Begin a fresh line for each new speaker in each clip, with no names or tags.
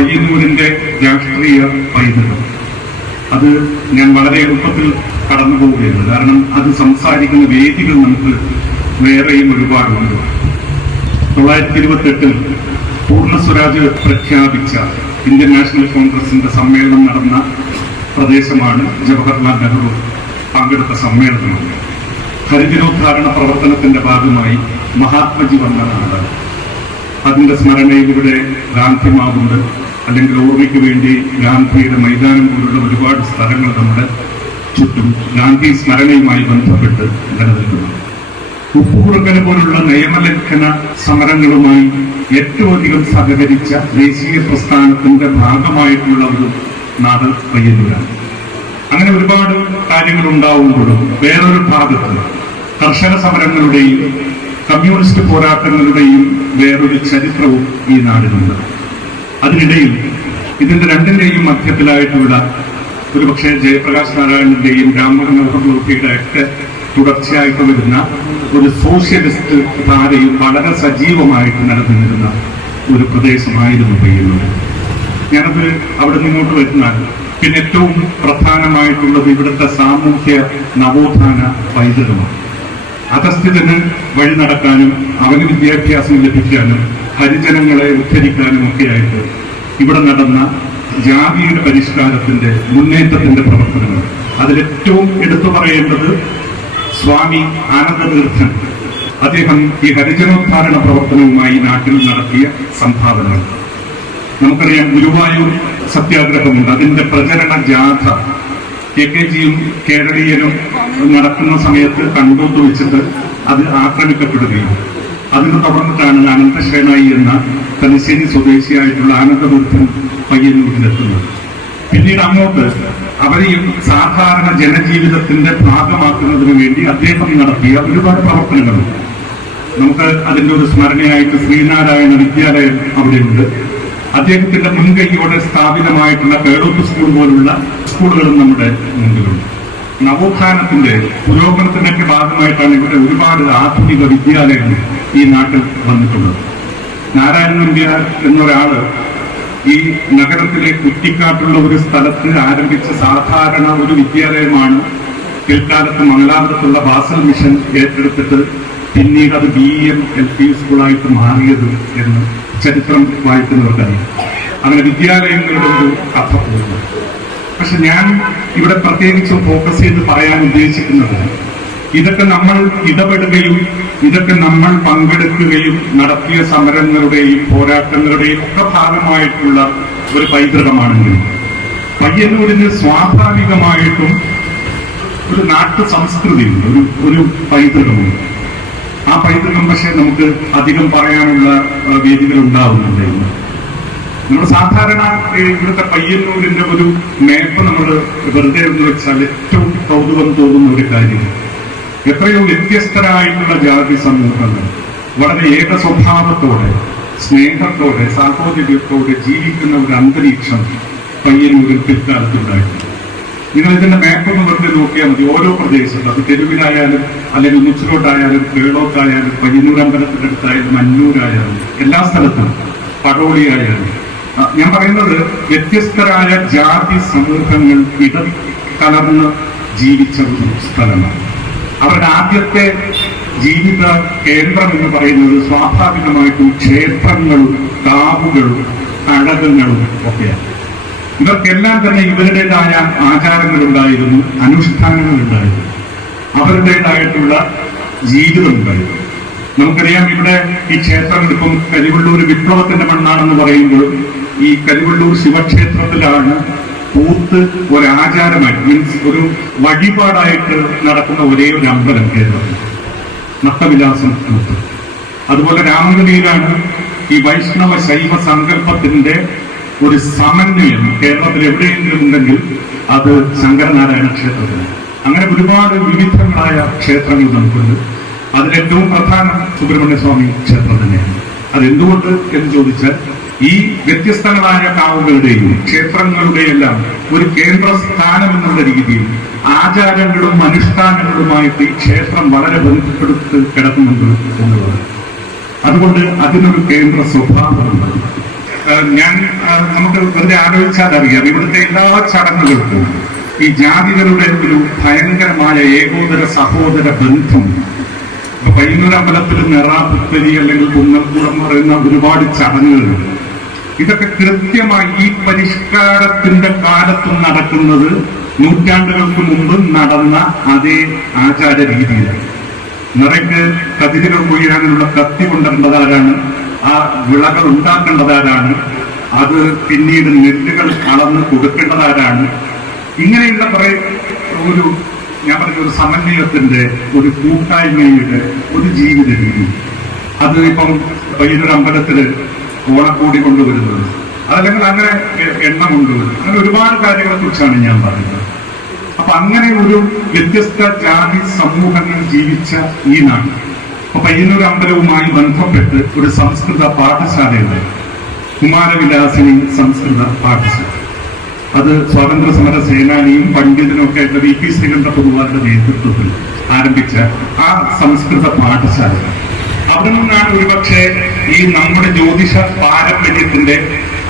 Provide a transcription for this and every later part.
പയ്യന്നൂരിന്റെ രാഷ്ട്രീയ പൈതൃകം അത് ഞാൻ വളരെ എളുപ്പത്തിൽ കടന്നു പോവുകയാണ്. കാരണം അത് സംസാരിക്കുന്ന വേദികൾ നമുക്ക് വേറെയും ഒരുപാടുണ്ട്. തൊള്ളായിരത്തി ഇരുപത്തി എട്ടിൽ പൂർണ സ്വരാജ് പ്രഖ്യാപിച്ച ഇന്ത്യൻ നാഷണൽ കോൺഗ്രസിന്റെ സമ്മേളനം നടന്ന പ്രദേശമാണ് ജവഹർലാൽ നെഹ്റു പങ്കെടുത്ത സമ്മേളനം. ഹരിജനോദ്ധാരണ പ്രവർത്തനത്തിന്റെ ഭാഗമായി മഹാത്മജി വന്ന നാട് അതിന്റെ സ്മരണയിൽ ഇവിടെ ഗാന്ധി മാവുണ്ട് അല്ലെങ്കിൽ ഓർമ്മയ്ക്ക് വേണ്ടി ഗാന്ധിയുടെ മൈതാനം പോലുള്ള ഒരുപാട് സ്ഥലങ്ങൾ നമ്മുടെ ചുറ്റും ഗാന്ധി സ്മരണയുമായി ബന്ധപ്പെട്ട് നിലനിൽക്കുന്നു. ഉപ്പുകുറുക്കന് പോലുള്ള നിയമലംഘന സമരങ്ങളുമായി ഏറ്റവും അധികം സഹകരിച്ച ദേശീയ പ്രസ്ഥാനത്തിന്റെ ഭാഗമായിട്ടുള്ള ഒരു നാട് പയ്യന്നൂരാണ്. അങ്ങനെ ഒരുപാട് കാര്യങ്ങൾ ഉണ്ടാവുമ്പോഴും വേറൊരു ഭാഗത്ത് കർഷക സമരങ്ങളുടെയും കമ്മ്യൂണിസ്റ്റ് പോരാട്ടങ്ങളുടെയും വേറൊരു ചരിത്രവും ഈ നാടിനുണ്ട്. അതിനിടയിൽ ഇതിന്റെ രണ്ടിന്റെയും മധ്യത്തിലായിട്ടുള്ള ഒരു പക്ഷേ ജയപ്രകാശ് നാരായണന്റെയും രാമമനോഹർ ലോഹിയുടെ ഒക്കെ തുടർച്ചയായിട്ട് വരുന്ന ഒരു സോഷ്യലിസ്റ്റ് ധാരയും വളരെ സജീവമായിട്ട് നിലനിന്നിരുന്ന ഒരു പ്രദേശമായിരുന്നു പയ്യന്നൂർ. ഞാനത് അവിടെ നിന്നോട്ട് വരുന്നാൽ പിന്നെ ഏറ്റവും പ്രധാനമായിട്ടുള്ളത് ഇവിടുത്തെ സാമൂഹ്യ നവോത്ഥാന പൈതൃകമാണ്. അധസ്ഥിതന് വഴി നടക്കാനും അവന് വിദ്യാഭ്യാസം ലഭിക്കാനും ഹരിജനങ്ങളെ ഉദ്ധരിക്കാനും ഒക്കെയായിട്ട് ഇവിടെ നടന്ന ജാതിയുടെ പരിഷ്കാരത്തിന്റെ മുന്നേറ്റത്തിന്റെ പ്രവർത്തനങ്ങൾ. അതിലേറ്റവും എടുത്തു പറയേണ്ടത് സ്വാമി ആനന്ദതീർത്ഥൻ. അദ്ദേഹം ഈ ഹരിജനോദ്ധാരണ പ്രവർത്തനവുമായി നാട്ടിൽ നടത്തിയ സംഭാവനകൾ. നമുക്കറിയാം ഗുരുവായൂർ സത്യാഗ്രഹമുണ്ട്. അതിന്റെ പ്രചരണ ജാഥ കെ കെ ജിയും കേരളീയനും നടക്കുന്ന സമയത്ത് കണ്ടോത്ത് വെച്ചിട്ട് അത് ആക്രമിക്കപ്പെടുകയും അതിനെ തുടർന്നിട്ടാണ് അനന്തശേനായി എന്ന തലശ്ശേരി സ്വദേശിയായിട്ടുള്ള ആനന്ദവൃദ്ധൻ പയ്യന്നൂരിലെത്തുന്നത് പിന്നീട് അങ്ങോട്ട് അവരെയും സാധാരണ ജനജീവിതത്തിന്റെ ഭാഗമാക്കുന്നതിന് വേണ്ടി അദ്ദേഹം നടത്തിയ ഒരുപാട് പ്രവർത്തനങ്ങളുണ്ട്. നമുക്ക് അതിന്റെ ഒരു സ്മരണയായിട്ട് ശ്രീനാരായണ വിദ്യാലയം അവിടെയുണ്ട്. അദ്ദേഹത്തിന്റെ മുൻകൈയോടെ സ്ഥാപിതമായിട്ടുള്ള കേളോത്ത് സ്കൂൾ പോലുള്ള സ്കൂളുകളും നമ്മുടെ മുമ്പിലുണ്ട്. നവോത്ഥാനത്തിന്റെ പുരോഗമനത്തിന്റെയൊക്കെ ഭാഗമായിട്ടാണ് ഇവിടെ ഒരുപാട് ആധുനിക വിദ്യാലയങ്ങൾ ഈ നാട്ടിൽ വന്നിട്ടുള്ളത്. നാരായണ നമ്പ്യാർ എന്നൊരാൾ ഈ നഗരത്തിലെ കുറ്റിക്കാട്ടുള്ള ഒരു സ്ഥലത്ത് ആരംഭിച്ച സാധാരണ ഒരു വിദ്യാലയമാണ്. പിൽക്കാലത്ത് മംഗലാപുരത്തുള്ള ബാസൽ മിഷൻ ഏറ്റെടുത്തിട്ട് പിന്നീട് അത് ബി എം എൽ പി സ്കൂളായിട്ട് മാറിയത് എന്ന് ചരിത്രം വായിക്കുന്നവർക്കറിയാം അങ്ങനെ വിദ്യാലയങ്ങളുടെ ഒരു കഥ പോകുന്നു. പക്ഷെ ഞാൻ ഇവിടെ പ്രത്യേകിച്ച് ഫോക്കസ് ചെയ്ത് പറയാൻ ഉദ്ദേശിക്കുന്നത് ഇതൊക്കെ നമ്മൾ ഇടപെടുകയും ഇതൊക്കെ നമ്മൾ പങ്കെടുക്കുകയും നടത്തിയ സമരങ്ങളുടെയും പോരാട്ടങ്ങളുടെയും ഒക്കെ ഭാഗമായിട്ടുള്ള ഒരു പൈതൃകമാണെങ്കിലും പയ്യന്നൂരിന് സ്വാഭാവികമായിട്ടും ഒരു നാട്ടു സംസ്കൃതിയുണ്ട് ഒരു ഒരു പൈതൃകമുണ്ട്. ആ പൈതൃകം പക്ഷേ നമുക്ക് അധികം പറയാനുള്ള വേദികൾ ഉണ്ടാവുന്നുണ്ട് ഇന്ന്. നമ്മൾ സാധാരണ ഇവിടുത്തെ പയ്യന്നൂരിന്റെ ഒരു മേപ്പ് നമ്മൾ വെറുതെ എന്ന് വെച്ചാൽ ഏറ്റവും കൗതുകം തോന്നുന്ന ഒരു കാര്യം എത്രയോ വ്യത്യസ്തരായിട്ടുള്ള ജാതി സമൂഹങ്ങൾ വളരെ ഏക സ്വഭാവത്തോടെ സ്നേഹത്തോടെ സാഹോദര്യത്തോടെ ജീവിക്കുന്ന ഒരു അന്തരീക്ഷം പയ്യന്നൂരിൽ പിൽക്കാലത്തുണ്ടായിട്ടുണ്ട് നിങ്ങൾ ഇതിന്റെ മാപ്പ് ഒന്ന് വെറുതെ നോക്കിയാൽ മതി. ഓരോ പ്രദേശത്തും. അത് തെരുവിലായാലും അല്ലെങ്കിൽ മുച്ചിലോട്ടായാലും കേളോട്ടായാലും പയ്യന്നൂർ അമ്പലത്തിന്റെ അടുത്തായാലും അന്നൂരായാലും എല്ലാ സ്ഥലത്തും പടോളിയായാലും ഞാൻ പറയുന്നത് വ്യത്യസ്തരായ ജാതി സമൂഹങ്ങൾ ഇട കലർന്ന് ജീവിച്ച ഒരു സ്ഥലമാണ്. അവരുടെ ആദ്യത്തെ ജീവിത കേന്ദ്രം എന്ന് പറയുന്നത് സ്വാഭാവികമായിട്ടും ക്ഷേത്രങ്ങളും കാവുകളും തടകങ്ങളും ഒക്കെയാണ്. ഇവർക്കെല്ലാം തന്നെ ഇവരുടേതായ ആചാരങ്ങളുണ്ടായിരുന്നു അനുഷ്ഠാനങ്ങളുണ്ടായിരുന്നു. അവരുടേതായിട്ടുള്ള ജീവിതമുണ്ടായിരുന്നു. നമുക്കറിയാം ഇവിടെ ഈ ക്ഷേത്രം ഇപ്പം കരിവള്ളൂർ വിപ്ലവത്തിന്റെ മണ്ണാണെന്ന് പറയുമ്പോഴും ഈ കരിവള്ളൂർ ശിവക്ഷേത്രത്തിലാണ് പൂത്ത് ഒരാചാരമായിട്ട് മീൻസ് ഒരു വഴിപാടായിട്ട് നടക്കുന്ന ഒരേ ഒരു അമ്പലം കേരളത്തിൽ നത്തവിലാസം അതുപോലെ രാമഗണിയിലാണ് ഈ വൈഷ്ണവ ശൈവ സങ്കല്പത്തിന്റെ ഒരു സമന്വയം കേരളത്തിൽ എവിടെയെങ്കിലും ഉണ്ടെങ്കിൽ അത് ശങ്കരനാരായണ ക്ഷേത്രത്തിൽ അങ്ങനെ ഒരുപാട് വിവിധങ്ങളായ ക്ഷേത്രങ്ങൾ നമുക്കുണ്ട്. അതിലേറ്റവും പ്രധാന സുബ്രഹ്മണ്യ സ്വാമി ക്ഷേത്രം തന്നെയാണ്. അതെന്തുകൊണ്ട് എന്ന് ചോദിച്ചാൽ ഈ വ്യത്യസ്തങ്ങളായ കാവുകളുടെയും ക്ഷേത്രങ്ങളുടെയും എല്ലാം ഒരു കേന്ദ്ര സ്ഥാനം എന്നുള്ള രീതിയിൽ ആചാരങ്ങളും അനുഷ്ഠാനങ്ങളുമായിട്ട് ഈ ക്ഷേത്രം വളരെ ബന്ധപ്പെടുത്ത് കിടക്കുന്നുണ്ട് എന്നുള്ളത് അതുകൊണ്ട് അതിനൊരു കേന്ദ്ര സ്വഭാവമുണ്ട്. ഞാൻ നമുക്ക് വെറുതെ ആലോചിച്ചാൽ അറിയാം ഇവിടുത്തെ എല്ലാ ചടങ്ങുകൾക്കും ഈ ജാതികളുടെ ഒരു ഭയങ്കരമായ ഏകോദര സഹോദര ബന്ധം. ഇപ്പൊ പയ്യന്നൂർ അമ്പലത്തിൽ നിറ പുത്തരി അല്ലെങ്കിൽ കുന്നൽക്കൂടം പറയുന്ന ഒരുപാട് ചടങ്ങുകളുണ്ട് ഇതൊക്കെ കൃത്യമായി ഈ പരിഷ്കാരത്തിന്റെ കാലത്ത് നടക്കുന്നത് നൂറ്റാണ്ടുകൾക്ക് മുമ്പ് നടന്ന അതേ ആചാര രീതിയിലാണ് നിറയ്ക്ക് കതിരുകൾ കൊയ്യാനുള്ള കത്തി കൊണ്ടിരേണ്ടതാരാണ് ആ വിളകൾ ഉണ്ടാക്കേണ്ടതാരാണ്? അത് പിന്നീട് നെല്ലുകൾ അളന്ന് കൊടുക്കേണ്ടതാരാണ് ഇങ്ങനെയുള്ള കുറെ ഒരു ഞാൻ പറഞ്ഞ ഒരു സമന്വയത്തിന്റെ ഒരു കൂട്ടായ്മയുടെ ഒരു ജീവിത രീതി അത് ഇപ്പം വൈദ്യുത അമ്പലത്തിൽ ഓണക്കൂടി കൊണ്ടുവരുന്നത്. അതല്ലെങ്കിൽ അങ്ങനെ എണ്ണ കൊണ്ടുവരുന്നത്. അങ്ങനെ ഒരുപാട് കാര്യങ്ങളെ കുറിച്ചാണ് ഞാൻ പറയുന്നത്. അപ്പൊ അങ്ങനെ ഒരു വ്യത്യസ്ത ജാതി സമൂഹങ്ങൾ ജീവിച്ച ഈ നാട്. പയ്യന്നൂർ അമ്പലവുമായി ബന്ധപ്പെട്ട് ഒരു സംസ്കൃത പാഠശാലയുണ്ട്. കുമാരവിലാസിനി സംസ്കൃത പാഠശാല. അത് സ്വാതന്ത്ര്യ സമര സേനാനിയും പണ്ഡിതനും ഒക്കെ ആയിട്ട് വി പി ശ്രീകണ്ഠ പൊതുവാരുടെ നേതൃത്വത്തിൽ ആരംഭിച്ച ആ സംസ്കൃത പാഠശാല. അവിടെ നിന്നാണ് ഒരുപക്ഷെ ഈ നമ്മുടെ ജ്യോതിഷ പാരമ്പര്യത്തിന്റെ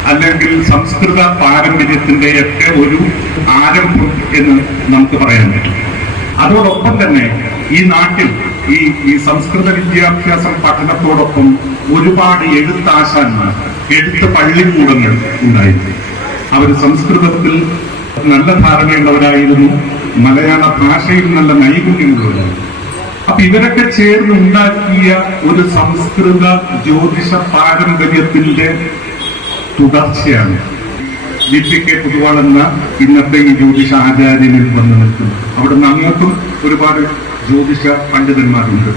അല്ലെങ്കിൽ സംസ്കൃത പാരമ്പര്യത്തിന്റെ ഒക്കെ ഒരു ആരംഭം എന്ന് നമുക്ക് പറയാൻ പറ്റും. അതോടൊപ്പം തന്നെ ഈ നാട്ടിൽ ഈ ഈ സംസ്കൃത വിദ്യാഭ്യാസം പഠനത്തോടൊപ്പം ഒരുപാട് എഴുത്താശാന്മാർ എഴുത്ത് പള്ളിക്കൂടങ്ങൾ ഉണ്ടായിരുന്നു. അവർ സംസ്കൃതത്തിൽ നല്ല ധാരണയുള്ളവരായിരുന്നു മലയാള ഭാഷയിൽ നല്ല നൈപുണ്യമുള്ളവരായിരുന്നു. അപ്പൊ ഇവരൊക്കെ ചേർന്ന് ഉണ്ടാക്കിയ ഒരു സംസ്കൃത ജ്യോതിഷ പാരമ്പര്യത്തിന്റെ തുടർച്ചയാണ്. വി കെ പൊതുവാൾ എന്ന ഇന്നത്തെ ഈ ജ്യോതിഷ ആചാര്യനിൽ വന്ന് നിൽക്കുന്നു അവിടെ അങ്ങോട്ടും ഒരുപാട് ജ്യോതിഷ പണ്ഡിതന്മാരുണ്ട്.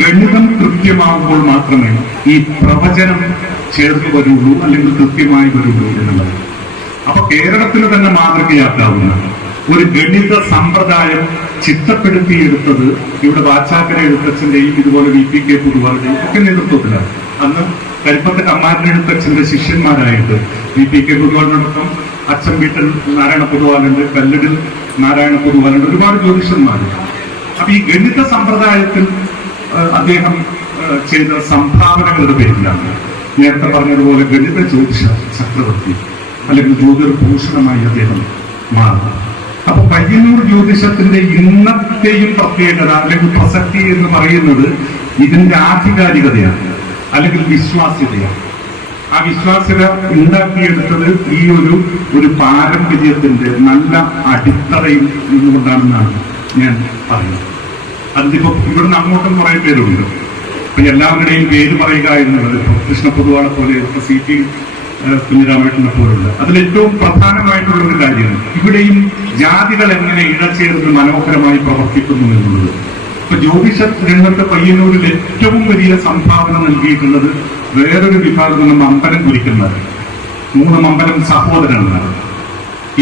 ഗണിതം കൃത്യമാകുമ്പോൾ മാത്രമേ ഈ പ്രവചനം ചേർന്ന് വരുള്ളൂ അല്ലെങ്കിൽ കൃത്യമായി വരുള്ളൂ എന്നുള്ളത്. അപ്പൊ കേരളത്തിന് തന്നെ മാതൃകയാക്കാവുന്ന ഒരു ഗണിത സമ്പ്രദായം ചിട്ടപ്പെടുത്തിയെടുത്തത് ഇവിടെ വാച്ചാക്കര എഴുത്തച്ഛന്റെയും ഇതുപോലെ വി പി കെ പുതുവാളുടെയും ഒക്കെ നേതൃത്വത്തിലാണ്. അന്ന് കരിപ്പത്ത് കമ്മാരൻ എഴുത്തച്ഛന്റെ ശിഷ്യന്മാരായിട്ട് വി പി കെ പുതുവാളിനോടൊപ്പം അച്ഛൻ വീട്ടിൽ നാരായണ പൊതുവാലുണ്ട് കല്ലടിൽ നാരായണ പൊതുവാലുണ്ട് ഒരുപാട് ജ്യോതിഷന്മാരുണ്ട്. അപ്പൊ ഈ ഗണിത സമ്പ്രദായത്തിൽ അദ്ദേഹം ചെയ്ത സംഭാവനകളുടെ പേരിലാണ്. നേരത്തെ പറഞ്ഞതുപോലെ ഗണിത ജ്യോതിഷ ചക്രവർത്തി അല്ലെങ്കിൽ ജ്യോതിർഭൂഷണമായി അദ്ദേഹം മാറുന്നു. അപ്പൊ പയ്യന്നൂർ ജ്യോതിഷത്തിന്റെ ഇന്നത്തെയും പ്രത്യേകത അല്ലെങ്കിൽ പ്രസക്തി എന്ന് പറയുന്നത് ഇതിന്റെ ആധികാരികതയാണ് അല്ലെങ്കിൽ വിശ്വാസ്യതയാണ്. ആ വിശ്വാസ്യത ഉണ്ടാക്കിയെടുത്തത് ഈ ഒരു ഒരു പാരമ്പര്യത്തിന്റെ നല്ല അടിത്തറയിൽ നിന്നുകൊണ്ടാണെന്നാണ് ഞാൻ പറയുന്നത് അതിപ്പോ ഇവിടുന്ന് അങ്ങോട്ടും കുറെ പേരുണ്ട്. അപ്പൊ എല്ലാവരുടെയും പേര് പറയുക എന്നുള്ളത് ഇപ്പൊ കൃഷ്ണ പൊതുവാളെ പോലെ ഇപ്പൊ സി പി കുഞ്ഞിരാമേട്ടനെ പോലുള്ള. അതിൽ ഏറ്റവും പ്രധാനമായിട്ടുള്ള ഒരു കാര്യമാണ് ഇവിടെയും ജാതികൾ എങ്ങനെ ഇടചേർന്ന് മനോഹരമായി പ്രവർത്തിക്കുന്നു എന്നുള്ളത്. ഇപ്പൊ ജ്യോതിഷ രംഗത്ത് പയ്യന്നൂരിൽ ഏറ്റവും വലിയ സംഭാവന നൽകിയിട്ടുള്ളത് വേറൊരു വിഭാഗം അമ്പലം കുരിക്കുന്നത് മൂന്ന് അമ്പലം സഹോദരന്മാർ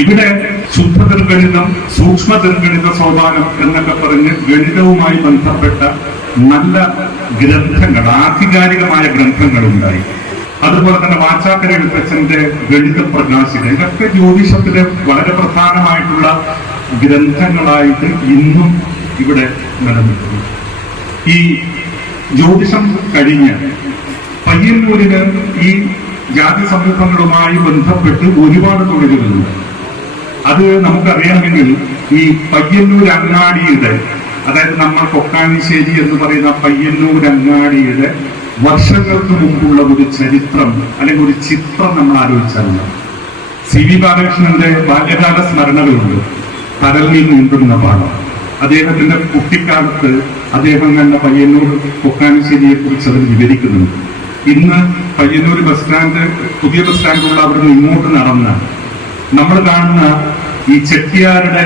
ഇവിടെ ശുദ്ധ ദുർഗണിതം സൂക്ഷ്മ ദുർഗണിത സോപാനം എന്നൊക്കെ പറഞ്ഞ് ഗണിതവുമായി ബന്ധപ്പെട്ട നല്ല ഗ്രന്ഥങ്ങൾ ആധികാരികമായ ഗ്രന്ഥങ്ങൾ ഉണ്ടായി അതുപോലെ തന്നെ വാചാക്കര എഴുത്തച്ഛന്റെ ഗണിത പ്രകാശിക ഇതൊക്കെ ജ്യോതിഷത്തിലെ വളരെ പ്രധാനമായിട്ടുള്ള ഗ്രന്ഥങ്ങളായിട്ട് ഇന്നും ഇവിടെ നിലനിൽക്കുന്നു ഈ ജ്യോതിഷം കഴിഞ്ഞ് പയ്യന്നൂരിന് ഈ ജാതി സമൂഹങ്ങളുമായി ബന്ധപ്പെട്ട് ഒരുപാട് തൊഴിലുകളുണ്ട്. അത് നമുക്കറിയാമെങ്കിൽ ഈ പയ്യന്നൂർ അങ്ങാടിയുടെ അതായത് നമ്മൾ കൊക്കാണിശ്ശേരി എന്ന് പറയുന്ന പയ്യന്നൂർ അങ്ങാടിയുടെ വർഷങ്ങൾക്ക് മുമ്പുള്ള ഒരു ചരിത്രം അല്ലെങ്കിൽ ഒരു ചിത്രം നമ്മൾ ആലോചിച്ചാലുണ്ട്. സി വി ബാലകൃഷ്ണന്റെ ബാല്യകാല സ്മരണകളുണ്ട്. കടലിൽ നീന്തുന്ന പാഠം. അദ്ദേഹത്തിന്റെ കുട്ടിക്കാലത്ത് അദ്ദേഹം കണ്ട പയ്യന്നൂർ കൊക്കാനിശ്ശേരിയെ കുറിച്ച് അതിൽ വിവരിക്കുന്നുണ്ട്. ഇന്ന് പയ്യന്നൂർ ബസ് സ്റ്റാൻഡ് പുതിയ ബസ് സ്റ്റാൻഡുള്ള അവിടുന്ന് ഇങ്ങോട്ട് നടന്ന നമ്മൾ കാണുന്ന ഈ ചെട്ടിയാരുടെ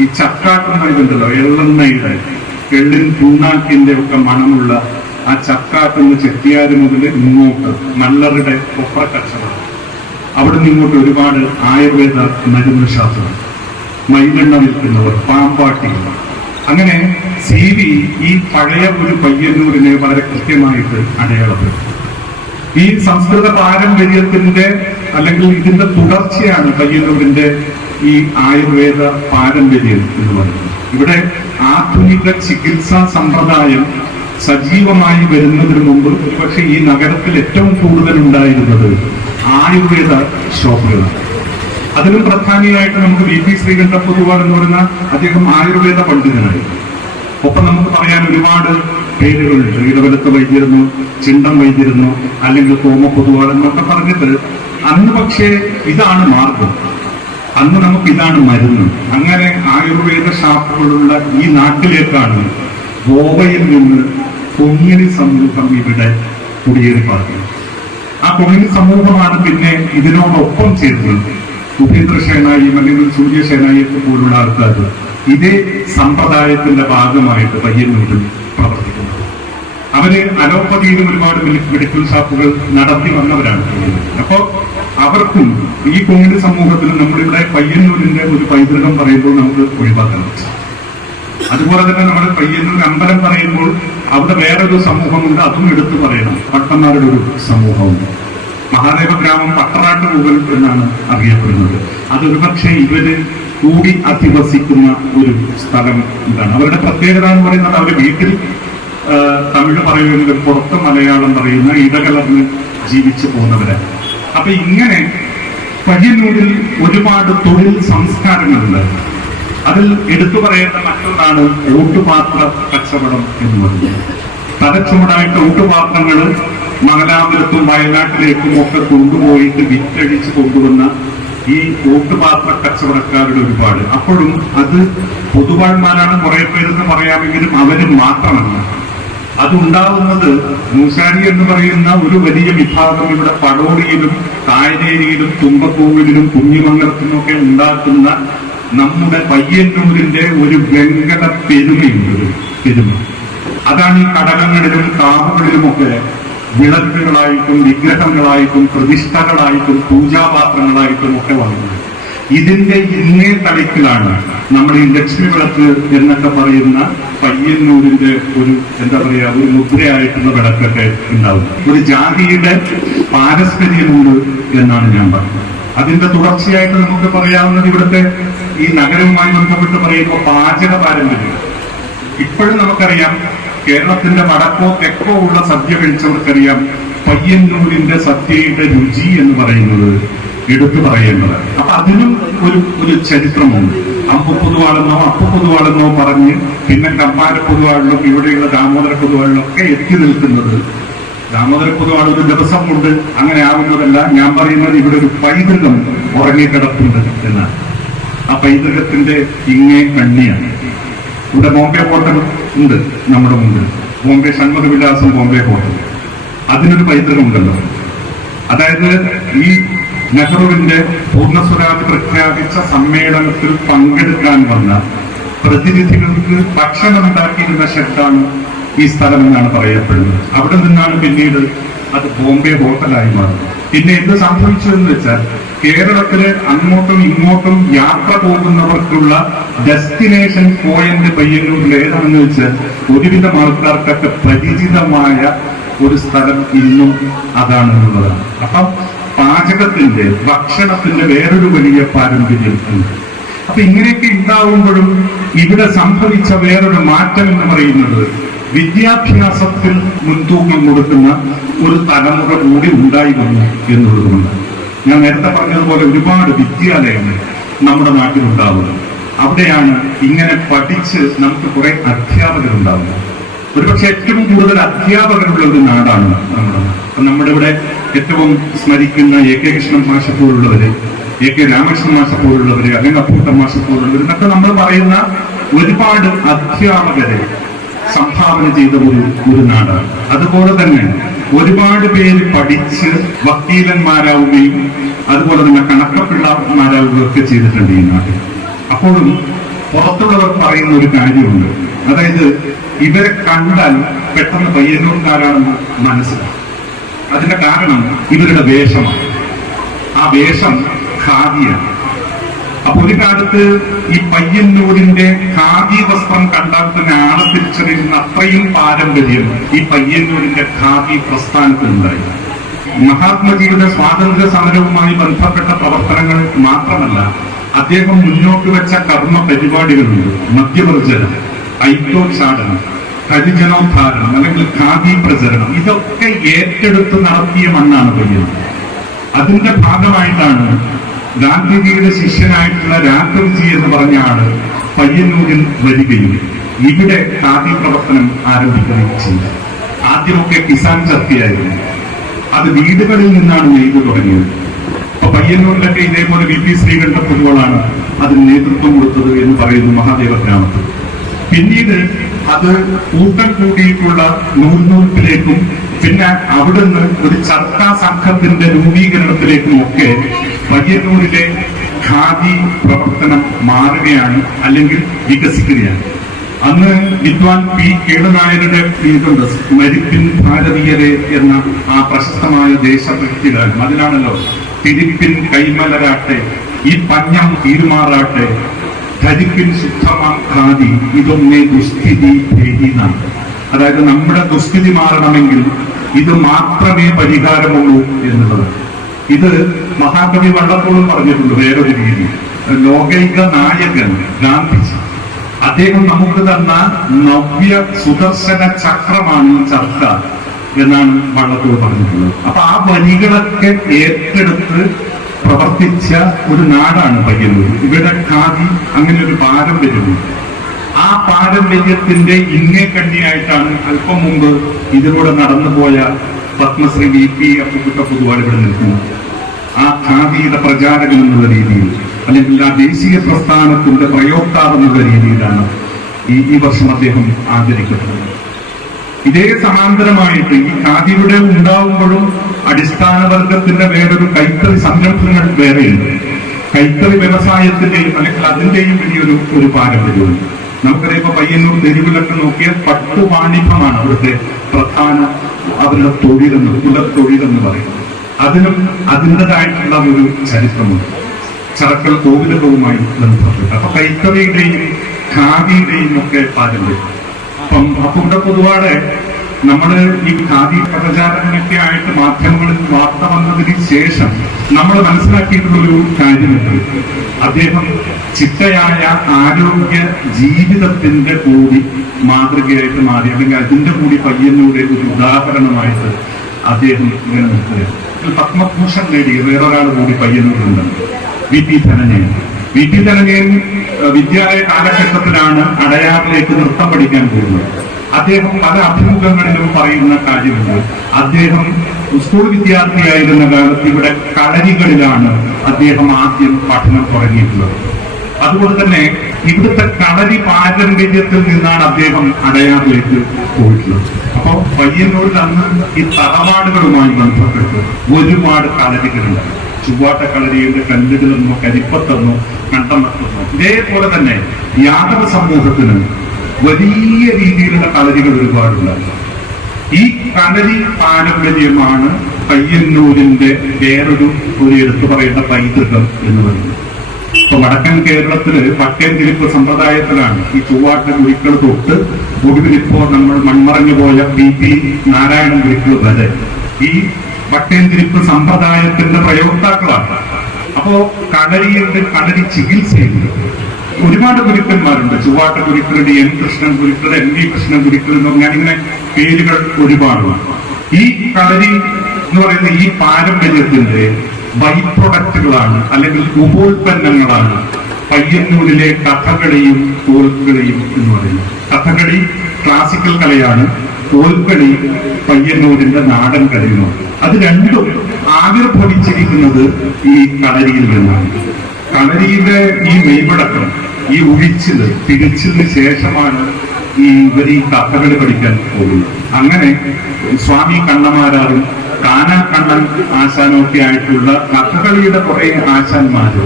ഈ ചക്കാട്ടുമായി ഇതുണ്ടല്ലോ എള്ളെണ്ണയുടെ എള്ളിൻ തൂണാക്കിന്റെ ഒക്കെ മണമുള്ള ആ ചക്കാട്ടുന്ന ചെട്ടിയാര് മുതൽ ഇങ്ങോട്ട് നല്ലറുടെ കൊപ്ര കച്ചവടം അവിടെ നിന്നിങ്ങോട്ട് ഒരുപാട് ആയുർവേദ മരുന്ന് ശാസ്ത്രം. മൈലെണ്ണ വിൽക്കുന്നവർ പാമ്പാട്ടികൾ. അങ്ങനെ സി വി ഈ പഴയ ഒരു പയ്യന്നൂരിനെ വളരെ കൃത്യമായിട്ട് അടയാളപ്പെടുത്തി. ഈ സംസ്കൃത പാരമ്പര്യത്തിന്റെ അല്ലെങ്കിൽ ഇതിന്റെ തുടർച്ചയാണ് പയ്യന്നൂരിന്റെ ഈ ആയുർവേദ പാരമ്പര്യം എന്ന് പറയുന്നത്. ഇവിടെ ആധുനിക ചികിത്സാ സമ്പ്രദായം സജീവമായി വരുന്നതിന് മുമ്പ് പക്ഷെ ഈ നഗരത്തിൽ ഏറ്റവും കൂടുതൽ ഉണ്ടായിരുന്നത് ആയുർവേദ ഷോപ്പുകളാണ് അതിലും പ്രധാനിയായിട്ട് നമുക്ക് വി പി ശ്രീകണ്ഠ പൊതുവാൾ എന്ന് പറയുന്ന അദ്ദേഹം ആയുർവേദ പണ്ഡിതനായി ഒപ്പം നമുക്ക് പറയാൻ ഒരുപാട് പേരുകളുണ്ട്. ഇടവലത്ത് വൈദ്യരുന്നു ചിണ്ടം വൈദ്യരുന്നു അല്ലെങ്കിൽ തോമ പൊതുവാൾ എന്നൊക്കെ പറഞ്ഞിട്ട് അന്ന് പക്ഷേ ഇതാണ് മാർഗം. അന്ന് നമുക്ക് ഇതാണ് മരുന്ന്. അങ്ങനെ ആയുർവേദ ഷാപ്പുകളുള്ള ഈ നാട്ടിലേക്കാണ് ഗോവയിൽ നിന്ന് കൊങ്ങിണി സമൂഹം ഇവിടെ കുടിയേറി പാർക്കുന്നത്. ആ കൊങ്ങിണി സമൂഹമാണ് പിന്നെ ഇതിനോടൊപ്പം ചേർന്നത്. ഉപേന്ദ്ര സേനായും അല്ലെങ്കിൽ സൂര്യ സേനായിയൊക്കെ പോലുള്ള ആൾക്കാർ ഇതേ സമ്പ്രദായത്തിന്റെ ഭാഗമായിട്ട് പയ്യന്നൂരിൽ പ്രവർത്തിക്കുന്നത്. അവർ അലോപ്പതിയിലും ഒരുപാട് മെഡി- മെഡിക്കൽ ഷാപ്പുകൾ നടത്തി വന്നവരാണ് അപ്പോ അവർക്കും ഈ കോവിഡ് സമൂഹത്തിലും നമ്മളിവിടെ പയ്യന്നൂരിന്റെ ഒരു പൈതൃകം പറയുമ്പോൾ നമുക്ക് ഒഴിവാക്കാൻ അതുപോലെ തന്നെ നമ്മുടെ പയ്യന്നൂർ അമ്പലം പറയുമ്പോൾ അവിടെ വേറൊരു സമൂഹമുണ്ട് അതും എടുത്തു പറയണം. പട്ടന്മാരുടെ ഒരു സമൂഹമുണ്ട്. മഹാദേവ ഗ്രാമം പട്ടനാട്ട് മുകൾ എന്നാണ് അറിയപ്പെടുന്നത്. അതൊരു പക്ഷേ ഇവർ കൂടി അധിവസിക്കുന്ന ഒരു സ്ഥലം ഇതാണ്. അവരുടെ പ്രത്യേകത എന്ന് പറയുന്നത് അവരുടെ വീട്ടിൽ തമിഴ് പറയുമെങ്കിലും പുറത്ത് മലയാളം പറയുന്ന ഇടകലർന്ന് ജീവിച്ചു പോകുന്നവരാണ്. അപ്പൊ ഇങ്ങനെ പയ്യന്നൂരിൽ ഒരുപാട് തൊഴിൽ സംസ്കാരങ്ങളുണ്ട്. അതിൽ എടുത്തു പറയേണ്ട മറ്റൊന്നാണ് ഓട്ടുപാത്ര കച്ചവടം എന്ന് പറയുന്നത് തലച്ചുവടായിട്ട് ഓട്ടുപാത്രങ്ങൾ മംഗലാപുരത്തും വയനാട്ടിലേക്കും ഒക്കെ കൊണ്ടുപോയിട്ട് വിറ്റഴിച്ച് കൊണ്ടുവന്ന ഈ ഓട്ടുപാത്ര കച്ചവടക്കാരുടെ ഒരുപാട്. അപ്പോഴും അത് പൊതുവാൾമാരാണ് കുറെ പേരെന്ന് പറയാമെങ്കിലും അവരും മാത്രമല്ല. അതുണ്ടാവുന്നത് മൂശാരി എന്ന് പറയുന്ന ഒരു വലിയ വിഭാഗം ഇവിടെ പടോടിയിലും താഴേരിയിലും തുമ്പക്കൂവിലും കുഞ്ഞിമംഗലത്തിലും ഒക്കെ ഉണ്ടാക്കുന്ന നമ്മുടെ പയ്യന്നൂരിന്റെ ഒരു വെങ്കല പെരുമയുണ്ട് പെരുമ. അതാണ് ഈ കടകങ്ങളിലും കാവുകളിലുമൊക്കെ വിളക്കുകളായിട്ടും വിഗ്രഹങ്ങളായിട്ടും പ്രതിഷ്ഠകളായിട്ടും പൂജാപാത്രങ്ങളായിട്ടും ഒക്കെ വന്നത്. ഇതിന്റെ ഇന്നേ തലത്തിലാണ് നമ്മൾ ഈ ലക്ഷ്മി വിളക്ക് എന്നൊക്കെ പറയുന്ന പയ്യന്നൂരിന്റെ ഒരു എന്താ പറയാ ഒരു മുദ്രയായിട്ടുള്ള വിളക്കൊക്കെ ഉണ്ടാവും. ഒരു ജാതിയുടെ പാരസ്പര്യമുണ്ട് എന്നാണ് ഞാൻ പറഞ്ഞത്. അതിന്റെ തുടർച്ചയായിട്ട് നമുക്ക് പറയാവുന്നത് ഇവിടുത്തെ ഈ നഗരവുമായി ബന്ധപ്പെട്ട് പറയുമ്പോൾ പാചക പാരമ്പര്യം. ഇപ്പോഴും നമുക്കറിയാം കേരളത്തിന്റെ വടക്കോ തെക്കോ ഉള്ള സദ്യ കഴിച്ചവർക്കറിയാം പയ്യന്നൂരിന്റെ സദ്യയുടെ രുചി എന്ന് പറയുന്നത് എടുത്തു പറയേണ്ടത് അപ്പൊ അതിനും ഒരു ഒരു ചരിത്രമുണ്ട്. അമ്പു പൊതുവാളെന്നോ അപ്പു പറഞ്ഞ് പിന്നെ കമ്പാര പൊതുവാളിലും ഇവിടെയുള്ള ദാമോദര പൊതുവാളിലും എത്തി നിൽക്കുന്നത്. ദാമോദര പൊതുവാൾ ഒരു ദിവസം കൊണ്ട് അങ്ങനെ ആവുന്നതല്ല. ഞാൻ പറയുന്നത് ഇവിടെ ഒരു പൈതൃകം ഉറങ്ങിക്കിടപ്പുണ്ട് എന്നാണ്. ആ പൈതൃകത്തിന്റെ ഇങ്ങേ കണ്ണിയാണ്. ഇവിടെ ബോംബെ ഹോട്ടൽ ഉണ്ട് നമ്മുടെ മുമ്പിൽ. ബോംബെ ഷൺമുഖ വിലാസം ബോംബെ ഹോട്ടൽ. അതിനൊരു പൈതൃകം ഉണ്ടല്ലോ അതായത് ഈ നെഹ്റുവിന്റെ പൂർണസ്വരാജ് പ്രഖ്യാപിച്ച സമ്മേളനത്തിൽ പങ്കെടുക്കാൻ വന്ന പ്രതിനിധികൾക്ക് ഭക്ഷണം ഉണ്ടാക്കിയിരുന്ന ഷെഡാണ് ഈ സ്ഥലം എന്നാണ് പറയപ്പെടുന്നത്. അവിടെ നിന്നാണ് പിന്നീട് അത് ബോംബെ ഹോട്ടലായി മാറുന്നത്. പിന്നെ എന്ത് സംഭവിച്ചതെന്ന് വെച്ചാൽ കേരളത്തിലെ അങ്ങോട്ടും ഇങ്ങോട്ടും യാത്ര പോകുന്നവർക്കുള്ള ഡെസ്റ്റിനേഷൻ പോയിന്റ് പയ്യന്നൂരിൽ ഏതാണെന്ന് വെച്ചാൽ ഒരുവിധം ആൾക്കാർക്കൊക്കെ പരിചിതമായ ഒരു സ്ഥലം ഇന്നും അതാണെന്നുള്ളതാണ് അപ്പം പാചകത്തിന്റെ ഭക്ഷണത്തിന്റെ വേറൊരു വലിയ പാരമ്പര്യം ഉണ്ട്. അപ്പൊ ഇങ്ങനെയൊക്കെ ഉണ്ടാവുമ്പോഴും ഇവിടെ സംഭവിച്ച വേറൊരു മാറ്റം എന്ന് പറയുന്നത് വിദ്യാഭ്യാസത്തിൽ മുൻതൂക്കം കൊടുക്കുന്ന ഒരു തലമുറ കൂടി ഉണ്ടായി വന്നു എന്നുള്ളതുകൊണ്ട്. ഞാൻ നേരത്തെ പറഞ്ഞതുപോലെ ഒരുപാട് വിദ്യാലയങ്ങൾ നമ്മുടെ നാട്ടിലുണ്ടാവുന്നത് അവിടെയാണ് ഇങ്ങനെ പഠിച്ച് നമുക്ക് കുറെ അധ്യാപകരുണ്ടാവുന്നത്. ഒരുപക്ഷെ ഏറ്റവും കൂടുതൽ അധ്യാപകരുള്ള ഒരു നാടാണ് നമ്മുടെ. നമ്മുടെ ഇവിടെ ഏറ്റവും സ്മരിക്കുന്ന എ കെ കൃഷ്ണൻ മാഷ പോലുള്ളവര് എ കെ രാമകൃഷ്ണൻ മാഷ പോലുള്ളവര് അല്ലെങ്കിൽ അപ്പൂട്ട മാഷ പോലുള്ളവർ എന്നൊക്കെ നമ്മൾ പറയുന്ന ഒരുപാട് അധ്യാപകരെ സംഭാവന ചെയ്ത ഒരു ഒരു നാടാണ്. അതുപോലെ തന്നെ ഒരുപാട് പേര് പഠിച്ച് വക്കീലന്മാരാവുകയും അതുപോലെ തന്നെ കണക്കപ്പിള്ളമാരാവുകയും ഒക്കെ ചെയ്തിട്ടുണ്ട് ഈ നാട്ടിൽ. അപ്പോഴും പുറത്തുള്ളവർ പറയുന്ന ഒരു കാര്യമുണ്ട്. അതായത് ഇവരെ കണ്ടാൽ പെട്ടെന്ന് പയ്യന്നൂർക്കാരാണെന്ന് മനസ്സിലാവും. അതിന്റെ കാരണം ഇവരുടെ വേഷമാണ്. ആ വേഷം ഖാദിയാണ്. അപ്പൊ ഒരു കാലത്ത് ഈ പയ്യന്നൂരിന്റെ ഖാദി വസ്ത്രം കണ്ടാൽ തന്നെ ആളെ തിരിച്ചറിയുന്ന അത്രയും പാരമ്പര്യം ഈ പയ്യന്നൂരിന്റെ ഖാദി പ്രസ്ഥാനത്തിനുണ്ടായി മഹാത്മജിയുടെ സ്വാതന്ത്ര്യ സമരവുമായി ബന്ധപ്പെട്ട പ്രവർത്തനങ്ങൾ മാത്രമല്ല അദ്ദേഹം മുന്നോട്ട് വെച്ച കർമ്മ പരിപാടികളുണ്ട്. മദ്യവർജനം ഐക്യോച്ചാടനം ഹരിജനോദ്ധാരണം അല്ലെങ്കിൽ ഖാദി പ്രചരണം ഇതൊക്കെ ഏറ്റെടുത്ത് നടത്തിയ മണ്ണാണ് പയ്യന്നൂർ അതിന്റെ ഭാഗമായിട്ടാണ് ഗാന്ധിജിയുടെ ശിഷ്യനായിട്ടുള്ള രാഘവ്ജി എന്ന് പറഞ്ഞ ആൾ പയ്യന്നൂരിൽ വരികയും ഇവിടെ ഖാദി പ്രവർത്തനം ആരംഭിക്കുകയും ചെയ്തു ആദ്യമൊക്കെ കിസാൻ ചർച്ചയായിരുന്നു. അത് വീടുകളിൽ നിന്നാണ് നെയ്ത് തുടങ്ങിയത്. അപ്പൊ പയ്യന്നൂരിലൊക്കെ ഇതേപോലെ വി പി ശ്രീകണ്ഠ അതിന് നേതൃത്വം കൊടുത്തത് എന്ന് പറയുന്നു മഹാദേവ ഗ്രാമത്തിൽ. പിന്നീട് അത് കൂട്ടം കൂടിയിട്ടുള്ള നൂൽനൂൽപ്പിലേക്കും പിന്നെ അവിടുന്ന് ഒരു ചർക്കാ സംഘത്തിന്റെ രൂപീകരണത്തിലേക്കും ഒക്കെ പയ്യന്നൂരിലെ ഖാദി പ്രവർത്തനം മാറുകയാണ് അല്ലെങ്കിൽ വികസിക്കുകയാണ്. അന്ന് വിദ്വാൻ പി കേളനായരുടെ ഇതുണ്ട് മരിപ്പിൻ ഭാരതീയരെ എന്ന ആ പ്രശസ്തമായ ദേശഭക്തികൾ അതിലാണല്ലോ തിരിപ്പിൻ കൈമലരാട്ടെ ഈ പഞ്ഞം തീരുമാറാട്ടെ ധരിപ്പിൻ ശുദ്ധമാം ഖാദി ഇതൊന്നേ ദുസ്ഥിതി ഭേദിനാണ് അതായത് നമ്മുടെ ദുസ്ഥിതി മാറണമെങ്കിൽ ഇത് മാത്രമേ പരിഹാരമുള്ളൂ എന്നുള്ളത്. ഇത് മഹാകവി വള്ളത്തോളും പറഞ്ഞിട്ടുണ്ട് വേറൊരു രീതി. ലോകൈക നായകൻ ഗാന്ധിജി. അദ്ദേഹം നമുക്ക് തന്ന നവ്യ സുദർശന ചക്രമാണ് ചർക്ക എന്നാണ് വള്ളത്തോൾ പറഞ്ഞിട്ടുള്ളത്. അപ്പൊ ആ വരികളൊക്കെ ഏറ്റെടുത്ത് പ്രവർത്തിച്ച ഒരു നാടാണ് പയ്യന്നൂർ ഇവിടെ ഖാദി അങ്ങനെ ഒരു പാരമ്പര്യമുണ്ട് ആ പാരമ്പര്യത്തിന്റെ ഇങ്ങേ കണ്ണിയായിട്ടാണ് അല്പം മുമ്പ് ഇതിലൂടെ നടന്നുപോയ പത്മശ്രീ വി പി അപ്പുക്കുട്ട പൊതുവാൾ ഇവിടെ നിൽക്കുന്നത്. ആ ഖാദിയുടെ പ്രചാരകൻ എന്നുള്ള രീതിയിൽ അല്ലെങ്കിൽ ആ ദേശീയ പ്രസ്ഥാനത്തിന്റെ പ്രയോക്താവ് എന്നുള്ള രീതിയിലാണ് ഈ ഈ വർഷം അദ്ദേഹം ആദരിക്കപ്പെടുന്നത്. ഇതേ സമാന്തരമായിട്ട് ഈ ഖാദിയുടെ ഉണ്ടാവുമ്പോഴും അടിസ്ഥാന വർഗത്തിന്റെ വേറൊരു കൈത്തറി സംരംഭങ്ങൾ വേറെയുണ്ട് കൈത്തറി വ്യവസായത്തിന്റെയും അല്ലെങ്കിൽ അതിന്റെയും വലിയൊരു ഒരു പാരമ്പര്യമുണ്ട് നമുക്കറിയാം ഇപ്പൊ പയ്യന്നൂർ തെരുവിലൊക്കെ നോക്കിയാൽ പട്ടുവാണിഭമാണ് അവിടുത്തെ പ്രധാന അവരുടെ തൊഴിലെന്ന് കുലത്തൊഴിലെന്ന് പറയുന്നത്. അതിനും അതിന്റെതായിട്ടുള്ള ഒരു ചരിത്രമുണ്ട്. ചറക്കൽ കോവിലകവുമായി ബന്ധപ്പെട്ട്. അപ്പൊ കൈത്തറിയുടെയും ഖാദിയുടെയും ഒക്കെ പാരമ്പര്യം. അപ്പം അപ്പൊ ഇവിടെ പൊതുവാടെ നമ്മൾ ഈ ഖാദി പ്രചാരണമൊക്കെ ആയിട്ട് മാധ്യമങ്ങളിൽ വാർത്ത വന്നതിന് ശേഷം നമ്മൾ മനസ്സിലാക്കിയിട്ടുള്ള ഒരു കാര്യമുണ്ട്. അദ്ദേഹം ചിട്ടയായ ആരോഗ്യ ജീവിതത്തിന്റെ കൂടി മാതൃകയായിട്ട് മാറി അല്ലെങ്കിൽ അതിന്റെ കൂടി പയ്യന്നൂടെ ഒരു ഉദാഹരണമായിട്ട് അദ്ദേഹം നിൽക്കുകയാണ്. പത്മഭൂഷൺ നേടിയ വേറൊരാൾ കൂടി പയ്യന്നൂരുണ്ട് V P Dhananjayan V P Dhananjayan വിദ്യാലയ കാലഘട്ടത്തിലാണ് അടയാറിലേക്ക് നൃത്തം പഠിക്കാൻ പോകുന്നത്. അദ്ദേഹം പല അഭിമുഖങ്ങളിലും പറയുന്ന കാര്യമുണ്ട്. അദ്ദേഹം സ്കൂൾ വിദ്യാർത്ഥിയായിരുന്ന കാലത്ത് ഇവിടെ കളരികളിലാണ് അദ്ദേഹം ആദ്യം പഠനം തുടങ്ങിയിട്ടുള്ളത്. അതുപോലെ തന്നെ ഇവിടുത്തെ കളരി പാരമ്പര്യത്തിൽ നിന്നാണ് അദ്ദേഹം അടയാറിലേക്ക് പോയിട്ടുള്ളത്. അപ്പോൾ പയ്യന്നൂരിൽ അന്ന് ഈ തറവാടുകളുമായി ബന്ധപ്പെട്ട് ഒരുപാട് കളരികളുണ്ട്. ചുവാട്ട കളരിയുണ്ട് കല്ലുകളെന്നോ കരിപ്പത്തെന്നോ കണ്ടമത്തെന്നോ ഇതേപോലെ തന്നെ യാദവ സമൂഹത്തിന് വലിയ രീതിയിലുള്ള കളരികൾ ഒരുപാടുണ്ടായിരുന്നു ഈ കളരി പാരമ്പര്യമാണ് പയ്യന്നൂരിന്റെ വേറൊരു ഒരു എടുത്തു പറയേണ്ട പൈതൃകം എന്ന് പറയുന്നത്. ഇപ്പൊ വടക്കൻ കേരളത്തിൽ പട്ടയം തിരിപ്പ് സമ്പ്രദായത്തിലാണ് ഈ ചൊവ്വാട്ട ഗുരുക്കൾ തൊട്ട് ഒടുവിൽ ഇപ്പോ നമ്മൾ മൺമറഞ്ഞു പോയ പി പി നാരായണൻ ഗുരുക്കൾ വരെ. ഈ പട്ടയം തിരിപ്പ് സമ്പ്രദായത്തിന്റെ പ്രയോക്താക്കളാണ്. അപ്പോ കളരിയുണ്ട് കളരി ചികിത്സയുണ്ട്. ഒരുപാട് ഗുരുക്കന്മാരുണ്ട്. ചുവാട്ട Gurukkal D N Krishnan Gurukkal N V Krishnan Gurukkal എന്ന് പറഞ്ഞാൽ ഇങ്ങനെ പേരുകൾ ഒരുപാടുണ്ട് ഈ കളരി എന്ന് പറയുന്ന ഈ പാരമ്പര്യത്തിന്റെ ബൈ പ്രൊഡക്റ്റുകളാണ് അല്ലെങ്കിൽ ഉപോൽപ്പന്നങ്ങളാണ് പയ്യന്നൂരിലെ കഥകളിയും തോൽക്കളിയും എന്ന് പറയുന്നത്. കഥകളി ക്ലാസിക്കൽ കലയാണ് തോൽക്കളി പയ്യന്നൂരിന്റെ നാടൻ കലയുമാണ്. അത് രണ്ടും ആവിർഭവിച്ചിരിക്കുന്നത് ഈ കളരിയിൽ നിന്നാണ്. കളരിയുടെ ഈ മെയ്മടക്കം ഈ ഒഴിച്ചത് തിരിച്ചതിന് ശേഷമാണ് ഈ ഇവർ ഈ കഥകൾ പഠിക്കാൻ പോകുന്നത്. അങ്ങനെ സ്വാമി കണ്ണമാരാറും കാന കണ്ണൻ ആശാനൊക്കെ ആയിട്ടുള്ള കഥകളിയുടെ കുറെ ആശാന്മാര്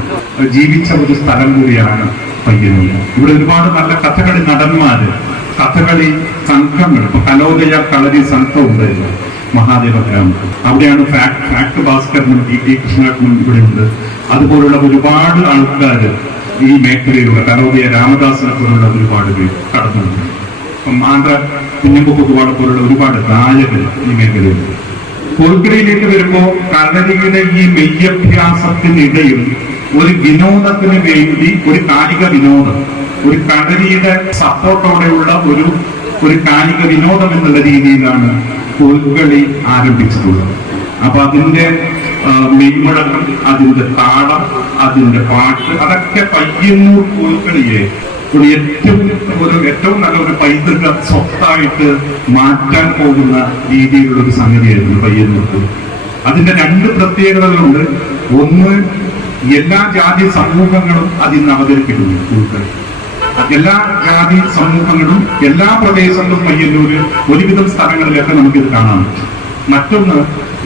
ജീവിച്ച ഒരു സ്ഥലം കൂടിയാണ് പയ്യന്നൂർ. ഇവിടെ ഒരുപാട് നല്ല കഥകളി നടന്മാര് കഥകളി സംഘങ്ങൾ ഇപ്പൊ കലോദയ കളരി സംഘം ഉണ്ടായിരുന്നു മഹാദേവ ഗ്രാമത്തിൽ. അവിടെയാണ് ഫാക്ട് ഫാക്ട് ഭാസ്കരനും ടി ടി കൃഷ്ണനും ഇവിടെ ഉണ്ട് അതുപോലുള്ള ഒരുപാട് ആൾക്കാർ ഈ മേഖലയിലുള്ള കരോദിയ രാമദാസിനെ പോലുള്ള ഒരുപാട് പേര് കടന്നുണ്ട് അപ്പം ആന്ധ്ര കുഞ്ഞമ്പ് പൊതുവാളെ പോലുള്ള ഒരുപാട് ഗായകർ ഈ മേഖലയിലുണ്ട് കോൽക്കരയിലേക്ക് വരുമ്പോ കളരിയുടെ ഈ മെയ്യഭ്യാസത്തിനിടയിൽ ഒരു വിനോദത്തിന് വേണ്ടി ഒരു കാലിക വിനോദം ഒരു കളരിയുടെ സപ്പോർട്ടോടെയുള്ള ഒരു ഒരു കാലിക വിനോദം എന്നുള്ള രീതിയിലാണ് കോൽക്കളി ആരംഭിച്ചിട്ടുള്ളത്. അപ്പൊ അതിന്റെ മെയ്മുഴക്കം അതിന്റെ താളം അതിന്റെ പാട്ട് അതൊക്കെ പയ്യന്നൂർ കോൽക്കളിയെ ഒരു ഏറ്റവും ഒരു ഏറ്റവും നല്ല ഒരു പൈതൃക സ്വത്തായിട്ട് മാറ്റാൻ പോകുന്ന രീതിയിലുള്ള ഒരു സംഗതിയായിരുന്നു പയ്യന്നൂർ കോൽ അതിന്റെ രണ്ട് പ്രത്യേകതകളുണ്ട്. ഒന്ന് എല്ലാ ജാതി സമൂഹങ്ങളും അതിന്ന് അവതരിപ്പിക്കുന്നു കോൽക്കളി എല്ലാ ജാതി സമൂഹങ്ങളും എല്ലാ പ്രദേശങ്ങളും പയ്യന്നൂര് ഒരുവിധം സ്ഥലങ്ങളിലൊക്കെ നമുക്കിത് കാണാൻ പറ്റും. മറ്റൊന്ന്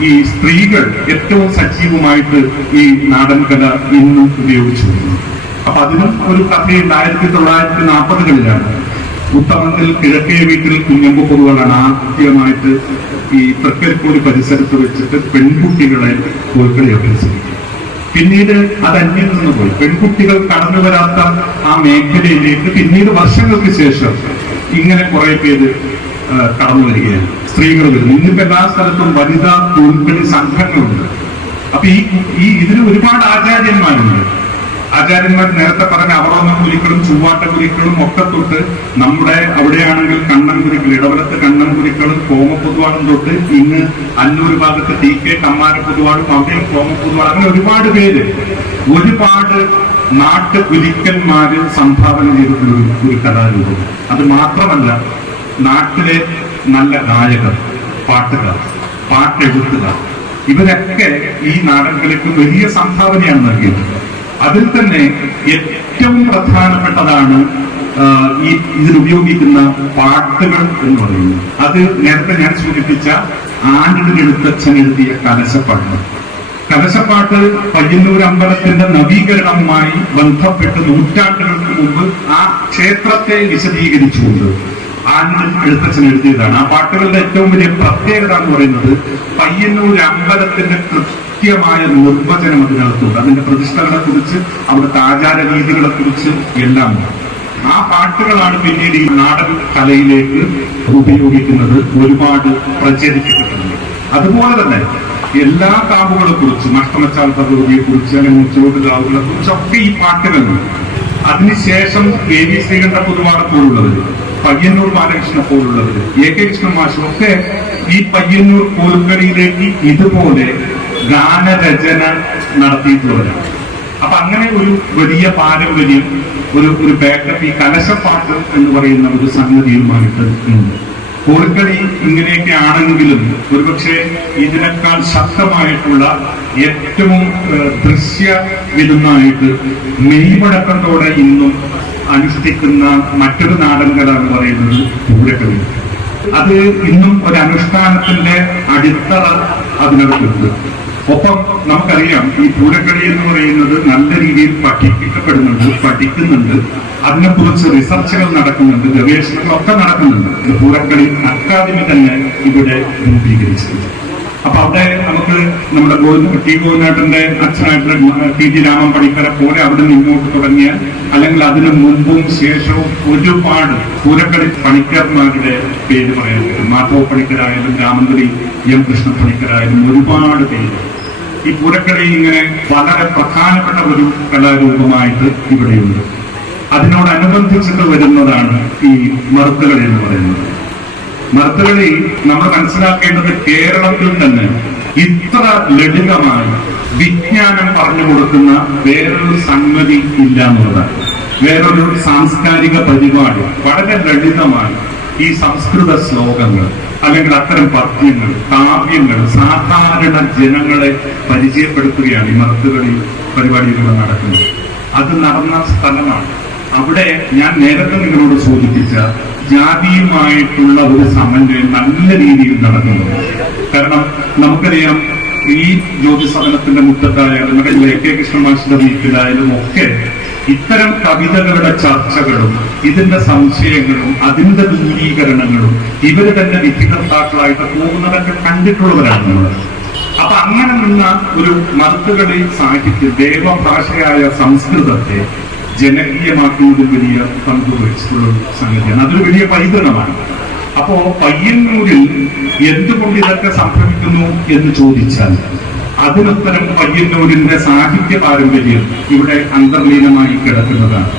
ഈ സ്ത്രീകൾ ഏറ്റവും സജീവമായിട്ട് ഈ നാടൻ കല ഇന്നും ഉപയോഗിച്ചു അപ്പൊ അതിനും ഒരു കഥയുണ്ട്. ആയിരത്തി തൊള്ളായിരത്തി നാൽപ്പതുകളിലാണ് ഉത്തമത്തിൽ കിഴക്കേ വീട്ടിൽ കുഞ്ഞമ്പു ആദ്യമായിട്ട് ഈ തൃക്കരിക്കോടി പരിസരത്ത് വെച്ചിട്ട് പെൺകുട്ടികളെ കോൽക്കളി അഭ്യസിക്കും പിന്നീട് അത് അന്യം നിന്ന് പോയി പെൺകുട്ടികൾ കടന്നു വരാത്ത ആ മേഖലയിലേക്ക് പിന്നീട് വർഷങ്ങൾക്ക് ശേഷം ഇങ്ങനെ കുറെ പേര് കടന്നു വരികയാണ്. സ്ത്രീകൾ വരുന്നു എല്ലാ സ്ഥലത്തും വനിതാ തൊഴിൽപ്പണി സംഘങ്ങളുണ്ട്. അപ്പൊ ഈ ഈ ഇതിന് ഒരുപാട് ആചാര്യന്മാരുണ്ട്. ആചാര്യന്മാർ നേരത്തെ പറഞ്ഞ അവറോന്ന കുരുക്കളും ചൂവാട്ട കുരുക്കളും ഒക്കെ തൊട്ട് നമ്മുടെ അവിടെയാണെങ്കിൽ കണ്ണൻ കുരുക്കൾ ഇടവലത്ത് കണ്ണൻ കുരുക്കളും കോമപ്പൊതുവാളും തൊട്ട് ഇന്ന് അന്നൂർ ഭാഗത്ത് ടി കെ കമ്മാര പൊതുവാളും അവിടെ കോമപ്പൊതുവാൾ അങ്ങനെ ഒരുപാട് പേര്. ഒരുപാട് നാട്ടു കുരുക്കന്മാര് സംഭാവന ചെയ്തിട്ടുള്ള ഒരു കലാരൂപം. അത് മാത്രമല്ല നാട്ടിലെ നല്ല ഗായകർ പാട്ടുകാർ പാട്ടെഴുത്തുകാർ ഇവരൊക്കെ ഈ നാടകങ്ങൾക്ക് വലിയ സംഭാവനയാണ് നൽകിയത്. അതിൽ തന്നെ ഏറ്റവും പ്രധാനപ്പെട്ടതാണ് ഈ ഇതിലുപയോഗിക്കുന്ന പാട്ടുകൾ എന്ന് പറയുന്നത്. അത് നേരത്തെ ഞാൻ സൂചിപ്പിച്ച ആണ്ടിന് എഴുത്തച്ഛൻ എഴുതിയ കലശപ്പാട്ട്. കലശപ്പാട്ട് പയ്യന്നൂർ അമ്പലത്തിന്റെ നവീകരണവുമായി ബന്ധപ്പെട്ട് നൂറ്റാണ്ടുകൾക്ക് മുമ്പ് ആ ക്ഷേത്രത്തെ വിശദീകരിച്ചുകൊണ്ട് ആനന്ദൻ എഴുത്തച്ഛൻ എഴുതിയതാണ്. ആ പാട്ടുകളുടെ ഏറ്റവും വലിയ പ്രത്യേകത എന്ന് പറയുന്നത് പയ്യന്നൂർ അമ്പലത്തിന്റെ കൃത്യമായ നിർവചനം അതിനകത്തുണ്ട്. അതിന്റെ പ്രതിഷ്ഠകളെ കുറിച്ച് അവിടുത്തെ ആചാര രീതികളെ കുറിച്ച് എല്ലാം ആ പാട്ടുകളാണ് പിന്നീട് ഈ നാടൻ കലയിലേക്ക് ഉപയോഗിക്കുന്നത് ഒരുപാട് പ്രചരിപ്പിച്ചിട്ടുണ്ട് അതുപോലെ തന്നെ എല്ലാ കാവുകളെ കുറിച്ച് നഷ്ടമച്ചാൽ ഭഗവതിയെ കുറിച്ച് അല്ലെങ്കിൽ ചുവട് കാവുകളെ കുറിച്ചൊക്കെ ഈ പാട്ടുകൾ അതിനുശേഷം കെ വി ശ്രീകണ്ഠ പോലുള്ളവര് പയ്യന്നൂർ ബാലകൃഷ്ണനെ പോലുള്ളവര് എ കെ കൃഷ്ണൻ മാഷും ഒക്കെ ഈ പയ്യന്നൂർ കോൽക്കളിയിലേക്ക് ഇതുപോലെ ഗാനരചന നടത്തിയിട്ടുള്ളവരാണ്. അപ്പൊ അങ്ങനെ ഒരു വലിയ പാരമ്പര്യം ഒരു ഒരു ബാക്കപ്പ് ഈ കലശപ്പാട്ട് എന്ന് പറയുന്ന ഒരു സംഗതിയുമായിട്ട് ഉണ്ട്. കോൽക്കളി ഇങ്ങനെയൊക്കെ ആണെങ്കിലും ഒരുപക്ഷെ ഇതിനേക്കാൾ ശക്തമായിട്ടുള്ള ഏറ്റവും ദൃശ്യ വിരുന്നായിട്ട് മെയ്മടക്കത്തോടെ ഇന്നും അനുഷ്ഠിക്കുന്ന മറ്റൊരു എന്ന് പറയുന്നത് പൂരക്കളി അത് ഇന്നും ഒരു അനുഷ്ഠാനത്തിന്റെ അടിത്തറ അതിനകത്തുണ്ട്. ഒപ്പം നമുക്കറിയാം ഈ പൂരക്കളി എന്ന് പറയുന്നത് നല്ല രീതിയിൽ പഠിപ്പിക്കപ്പെടുന്നുണ്ട് പഠിക്കുന്നുണ്ട്. അതിനെക്കുറിച്ച് റിസർച്ചുകൾ നടക്കുന്നുണ്ട് ഗവേഷണങ്ങളൊക്കെ നടക്കുന്നുണ്ട്. പൂരക്കളി അക്കാദമി തന്നെ ഇവിടെ രൂപീകരിച്ചിട്ടുണ്ട്. അപ്പൊ അവിടെ നമുക്ക് നമ്മുടെ ടി ഗോവിന്ദാട്ടന്റെ അച്ഛനായിട്ടുള്ള ടി ജി. രാമൻ പണിക്കര പോലെ അവിടെ നിന്ന് ഇങ്ങോട്ട് തുടങ്ങിയ അല്ലെങ്കിൽ അതിന് മുൻപും ശേഷവും ഒരുപാട് പൂരക്കളി പണിക്കർമാരുടെ പേര് പറയാൻ പറ്റും മാധവ പണിക്കരായാലും രാമന്തരി എം. കൃഷ്ണ പണിക്കരായാലും ഒരുപാട് പേര്. ഈ പൂരക്കളി ഇങ്ങനെ വളരെ പ്രധാനപ്പെട്ട ഒരു കലാരൂപമായിട്ട് ഇവിടെയുണ്ട്. അതിനോടനുബന്ധിച്ചിട്ട് വരുന്നതാണ് ഈ മറുത്തുകളി എന്ന് പറയുന്നത്. മറുത്തുകളി നമ്മൾ മനസ്സിലാക്കേണ്ടത് കേരളത്തിൽ തന്നെ ഇത്ര ലളിതമായി വിജ്ഞാനം പറഞ്ഞു കൊടുക്കുന്ന വേറൊരു സംഗതി ഇല്ല എന്നുള്ളതാണ്. വേറൊരു സാംസ്കാരിക പരിപാടി വളരെ ലളിതമായി ഈ സംസ്കൃത ശ്ലോകങ്ങൾ അല്ലെങ്കിൽ അത്തരം പദ്യങ്ങൾ കാവ്യങ്ങൾ സാധാരണ ജനങ്ങളെ പരിചയപ്പെടുത്തുകയാണ് ഈ മറുത്തുകളി പരിപാടികളിലൂടെ നടക്കുന്നത്. അത് നടന്ന സ്ഥലമാണ്. അവിടെ ഞാൻ നേരത്തെ നിങ്ങളോട് സൂചിപ്പിച്ച ജാതിയുമായിട്ടുള്ള ഒരു സമന്വയം നല്ല രീതിയിൽ നടക്കുന്നു. കാരണം നമുക്കറിയാം ഈ ജ്യോതിസദനത്തിന്റെ മുറ്റത്തായാലും നമ്മുടെ എ കെ കൃഷ്ണമാഷിന്റെ വീട്ടിലായാലും ഒക്കെ ഇത്തരം കവിതകളുടെ ചർച്ചകളും ഇതിന്റെ സംശയങ്ങളും അതിന്റെ ദൂരീകരണങ്ങളും ഇവർ തന്നെ വിധികർത്താക്കളായിട്ട് പോകുന്നതൊക്കെ കണ്ടിട്ടുള്ളവരാണ് നമ്മൾ അപ്പൊ അങ്ങനെ നിന്ന ഒരു മറുത്തുകളി സാഹിത്യം ദേവഭാഷയായ സംസ്കൃതത്തെ ജനകീയമാക്കുന്നതിൽ വലിയ പങ്ക് വഹിച്ചിട്ടുള്ള സംഗതിയാണ്. അതൊരു വലിയ പൈതൃകമാണ്. അപ്പോ പയ്യന്നൂരിൽ എന്തുകൊണ്ട് ഇതൊക്കെ സംഭവിക്കുന്നു എന്ന് ചോദിച്ചാൽ അതിനുത്തരം പയ്യന്നൂരിന്റെ സാഹിത്യ പാരമ്പര്യം ഇവിടെ അന്തർലീനമായി കിടക്കുന്നതാണ്.